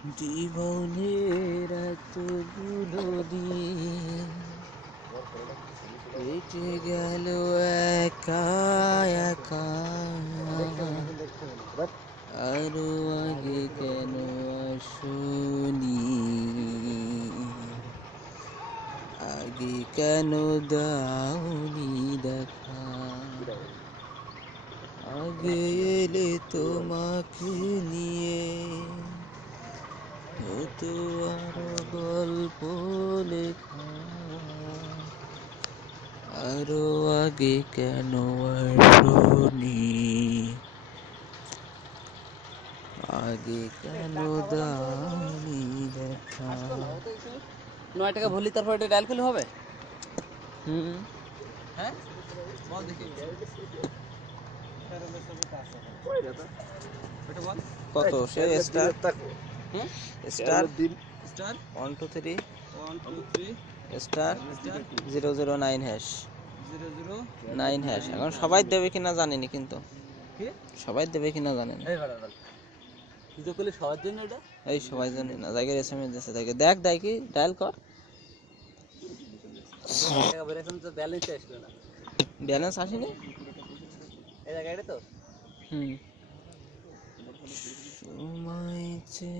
জীবনের এতগুলো দিন কেটে গেল একা একা, আরো আগে কেন আসনি, আগে কেন দাওনি দেখা, আগে এলে তোমাকে নিয়ে হতো আরো গল্প লেখা, আরো আগে কেন আসনি, আগে কেন দাওনি দেখা। 9 টাকা ভরলি তারপর এটা ডায়াল করলে হবে? হ্যাঁ বল দেখি। কত সে স্টার হ্যাঁ star star 1 2 3 1 2 3 star star 009 hash 009 hash. এখন সবাই দেবে কিনা জানিনি, কিন্তু কি সবাই দেবে কিনা জানেন। এই ভাড়া তুই তো করলি সবার জন্য এটা। এই সবাই জানি না, জায়গায় এসএমএস দিচ্ছে, দেখে দেখ দেখ কি ডায়াল কর। টাকা ভরে এখন তো ব্যালেন্স আসলো না। ব্যালেন্স আসেনি। এই জায়গা এটা তো সময় যে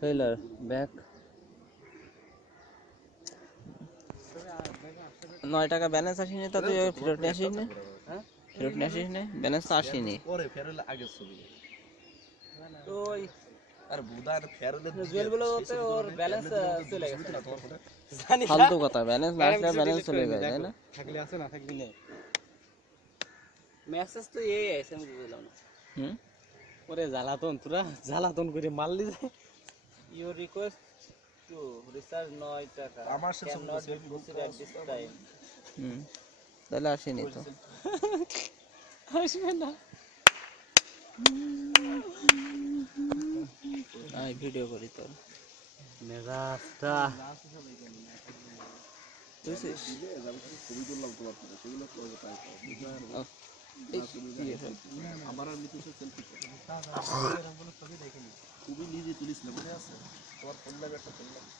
ফেলার ব্যাক 9 টাকা ব্যালেন্স আসেনি, তো তুই ফেরত নিয়ে আসিস না। হ্যাঁ ফেরত নিয়ে আসিস না, ব্যালেন্স তো আসেনি। পরে ফেরলে আগের ছবি তো ওই আর বুদার ফেরলে জুয়েল বলতে ওর ব্যালেন্স চলে গেছে না তোমার ফোনে জানি না ফালতু কথা, ব্যালেন্স না আসলে ব্যালেন্স চলে যায়, তাই না? থাকলে আছে না থাকলে নেই মেসেজ তো এই আছে আমি বুঝলাম না। ওরে জ্বালাতন তোরা জ্বালাতন করে মারলি যে ইওর রিকোয়েস্ট টু রিচার্জ 9 টাকা আমার সে can not be proceed at this time. তাহলে আসেনি তো। আসবে না আমি ভিডিও করি তোর। মেজাজটা বুঝছিস? আমার আর মিতুষের সেলফি খুবই নিজে তুলিস না মনে আছে তোমার ফোন লাগে একটা ফোন লাগে